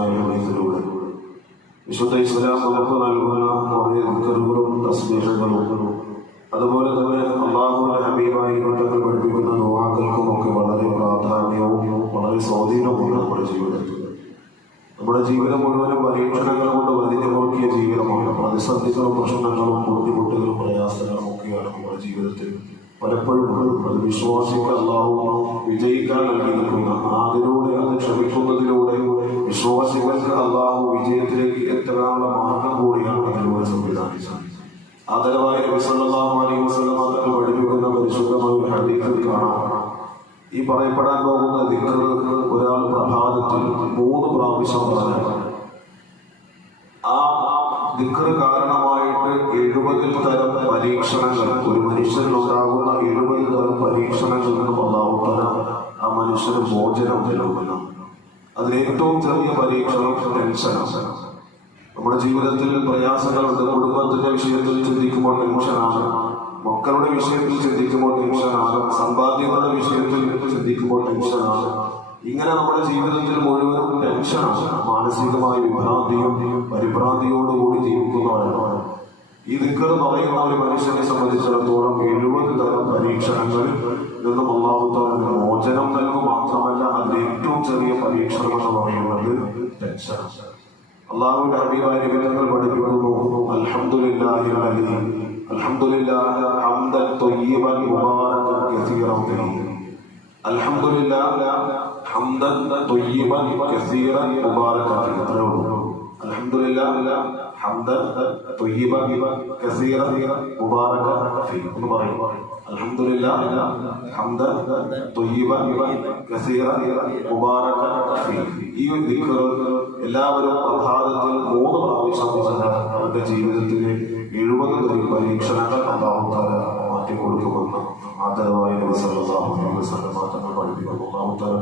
ഹദീസിലൂടെ വിശുദ്ധ ഇസ്ലാം നമുക്ക് നൽകുന്ന കുറേ ദിക്കറുകളും തസ്ബീഹുകളും. അതുപോലെ തന്നെ അള്ളാഹുവിന്റെ ഹബീബായി ബന്ധങ്ങൾ പഠിപ്പിക്കുന്ന യുവാക്കൾക്കും ഒക്കെ വളരെ പ്രാധാന്യവും വളരെ സ്വാധീനവും നമ്മുടെ ജീവിതത്തിൽ. നമ്മുടെ ജീവിതം മുഴുവനും പരീക്ഷണങ്ങൾ കൊണ്ട് വലിഞ്ഞു നോക്കിയ ജീവിതമാണ്. പ്രതിസന്ധികളും പ്രശ്നങ്ങളും ബുദ്ധിമുട്ടുകളും പ്രയാസങ്ങളും ഒക്കെയാണ് നമ്മുടെ ജീവിതത്തിൽ. പലപ്പോഴും. അത് വിശ്വാസിക്ക് അള്ളാഹു വിജയിക്കാൻ നൽകിയിരിക്കുന്ന അതിലൂടെ അത് ക്ഷമിക്കുന്നതിലൂടെ വിശ്വാസികൾക്ക് അള്ളാഹു വിജയത്തിലേക്ക് എത്താനുള്ള മാർഗം കൂടിയാണ് അതിലൂടെ സംവിധാനിച്ചത്. ആദരവായ നബിസല്ലല്ലാഹു അലൈഹി വസല്ലം തങ്ങൾ പഠിപ്പിക്കുന്ന പരിശുദ്ധമായ ഒരു ഹദീസിൽ കാണാം. ഈ പറയപ്പെടാൻ പോകുന്ന ദിക്കർ ഒരാൾ പ്രഭാതത്തിൽ മൂന്ന് പ്രാവശ്യം പറഞ്ഞു ആ ദിക്കർ കാരണമായിട്ട് എഴുപതിൽ തരം പരീക്ഷണങ്ങൾ ഒരു മനുഷ്യനിൽ ഉണ്ടാകുന്ന എഴുപത് തരം പരീക്ഷണങ്ങളിൽ നിന്നും അള്ളാഹുത്തല ആ മനുഷ്യന് മോചനം നൽകുന്നു. അതിൽ ഏറ്റവും ചെറിയ പരീക്ഷണം ടെൻഷനാണ്. നമ്മുടെ ജീവിതത്തിൽ പ്രയാസങ്ങളുണ്ട് കുടുംബത്തിന്റെ വിഷയത്തിൽ ചിന്തിക്കുമ്പോൾ ടെൻഷനാണ്. മക്കളുടെ വിഷയത്തിൽ ചിന്തിക്കുമ്പോൾ ടെൻഷനാണ്. സമ്പാദ്യങ്ങളുടെ വിഷയത്തിൽ ചിന്തിക്കുമ്പോൾ ടെൻഷനാണ്. ഇങ്ങനെ നമ്മുടെ ജീവിതത്തിൽ മുഴുവനും ടെൻഷനാണ്. മാനസികമായ വിഭ്രാന്തിയും പരിഭ്രാന്തിയോടുകൂടി ജീവിക്കുന്നവരാണ്. ഈ ദിക്കർ പറയുന്ന ഒരു മനുഷ്യനെ സംബന്ധിച്ചിടത്തോളം എഴുപത് തരം പരീക്ഷണങ്ങളിൽ നിന്നും അള്ളാഹുത്താലിന് മോചനം നൽകും മാത്രമല്ല ചെറിയ പരീക്ഷണം എന്ന് പറയുന്നത് ടെൻഷനാണ് അള്ളാഹുവിന്റെ ഹബീബായ നിബന്ധനകൾ പഠിപ്പിക്കുന്നു അൽഹംദുലില്ലാഹി അലി അൽഹംദുലില്ലാഹി ഹംദൻ ത്വയ്യിബൻ മുബാറകൻ കസീറൻ. അൽഹംദുലില്ലാഹി ഹംദൻ ത്വയ്യിബൻ കസീറൻ മുബാറകൻ. ഹംദൻ ത്വയ്യിബൻ കസീറൻ മുബാറകൻ ഫീഹി എന്ന് പറയും. അൽഹംദുലില്ലാഹി ഹംദൻ ത്വയ്യിബൻ കസീറൻ മുബാറകൻ ഫീഹി ഈ ഒരു ദിക്ർ എല്ലാവരും പ്രഭാതത്തിൽ മൂന്ന് പ്രാവശ്യം അവരുടെ ജീവിതത്തിലെ എഴുപത് തരം പരീക്ഷണങ്ങൾ അള്ളാഹുത്താല മാറ്റി കൊടുക്കുമെന്ന് ആദരവായ അലൈഹി വസല്ലം തങ്ങൾ പഠിപ്പിക്കുന്നു. അള്ളാഹുത്താല